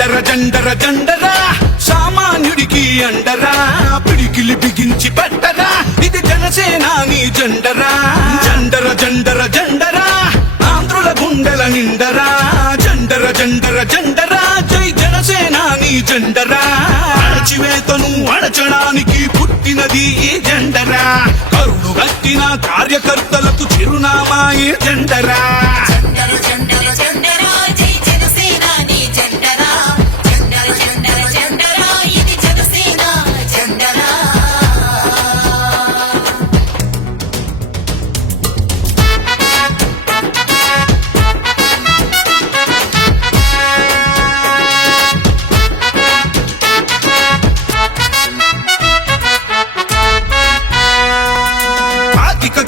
జండర జండర జండరా సామాన్యుడికి అండరా పిడికిలి బిగించి పెట్టరా ఇది జనసేనాని జెండరా జండర జండర జండరా ఆంధ్రుల గుండెల నిండరా జండర జండర జండరా జై జనసేనాని జెండరా అణచివేతను అణచడానికి పుట్టినది ఈ జెండరా కరుడు గట్టిన కార్యకర్తలకు చిరునామా ఈ జెండరా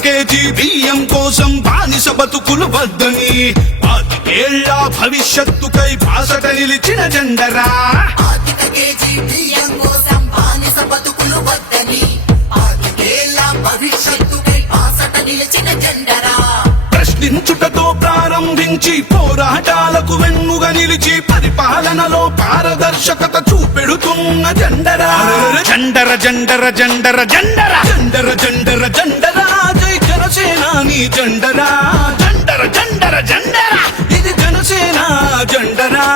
కేజీ బియ్యం కోసం బానిస బతుకులు వద్దని 5 ఏళ్ల భవిష్యత్తుకై బాసట నిలిచిన జెండరా ప్రశ్నించుటతో ప్రారంభించి పోరాటాలకు వెన్నుగా నిలిచి పరిపాలనలో పారదర్శకత చూపెడుతున్న జెండరా జండర జండర జండర జండర జండర జండర జండరా జై జనసేనాని జెండరా జండర జండర జండరా ఇది జనసేన జెండరా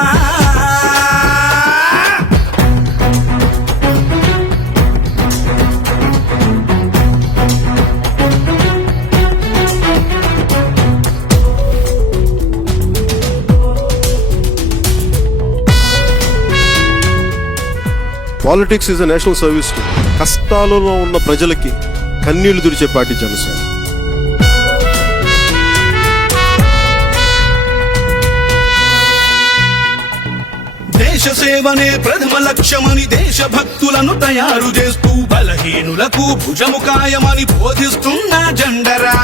politics is a national service. కష్టాలలో ఉన్న ప్రజలకి కన్నీళ్లు తుడిచే పార్టీ జనసేన. దేశ సేవనే ప్రథమ లక్ష్యమని దేశభక్తులను తయారు చేస్తూ బలహీనులకు భుజముకాయమని బోధిస్తున్న జెండరా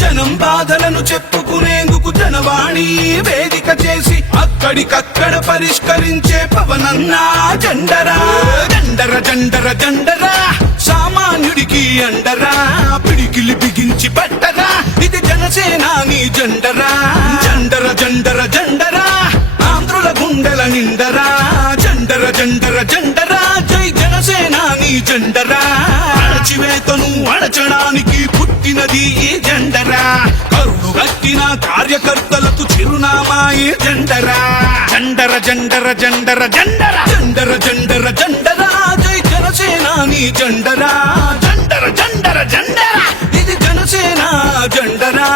జనం బాధలను చెప్పుకునేందుకు జనవాణి వేదిక చేసి అక్కడికక్కడ పరిష్కరించే పవనన్నా జెండరా జండర జండర జండరా సామాన్యుడికి అండరా పిడికిలి బిగించి పెట్టరా ఇది జనసేనాని జెండరా జండర జండర జండరా ఆంధ్రుల గుండెల నిండరా జండర జండర జండరా జై జనసేనాని జెండరా అణచివేతను అణచడానికి పుట్టినది ఈ జెండరా కరుడు గట్టిన కార్యకర్తలకు చిరునామా ఈ జెండరా జండర జండర జండర జండర జండర జండర జండరా జై జనసేనాని జెండరా జండర జండర జండరా ఇది జనసేన జెండరా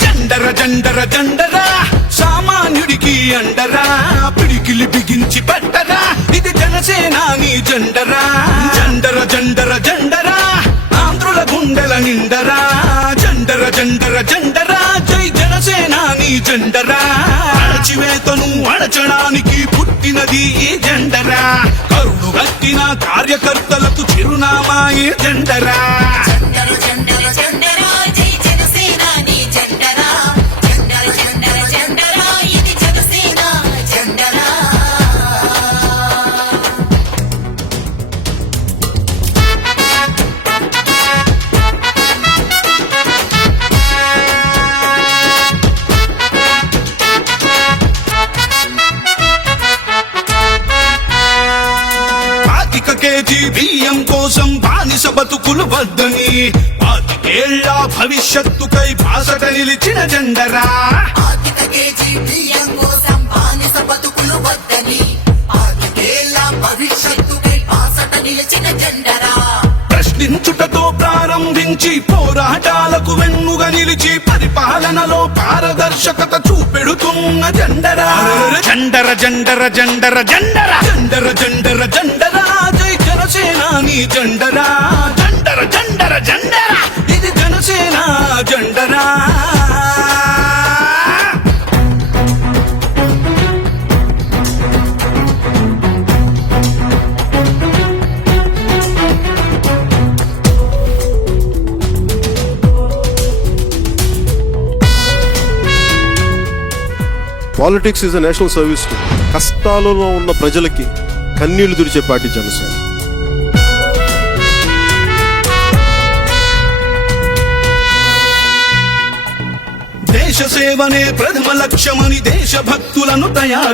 జండర జండర జండరా సామాన్యుడికి అండరా పిడికిలి బిగించి పెట్టరా ఇది జనసేనాని జెండరా జండర జండర జండరా ఆంధ్రుల గుండెల నిండరా జండర జండర జండరా జై జనసేనాని జెండరా అణచివేతను అణచడానికి పుట్టినది ఈ జెండరా కరుడు గట్టిన కార్యకర్తలకు చిరునామా ఈ జెండరా కేజీ బియ్యం కోసం బానిస బతుకులు వద్దని 5 ఏళ్ల భవిష్యత్తుకై బాసట నిలిచిన జెండరా ప్రశ్నించుటతో ప్రారంభించి పోరాటాలకు వెన్నుగా నిలిచి పరిపాలనలో పారదర్శకత చూపెడుతున్న జెండరా జండర జండర జండర జండర జండర జండర జండరా జై జనసేనాని జెండరా జండర జండర జండరా ఇది జనసేన జెండరా politics is a national service to కష్టాలలో ఉన్న ప్రజలకి కన్నీళ్లు తుడిచే పార్టీ జనసేన. దేశ సేవనే ప్రథమ లక్ష్యమని దేశభక్తులను తయారు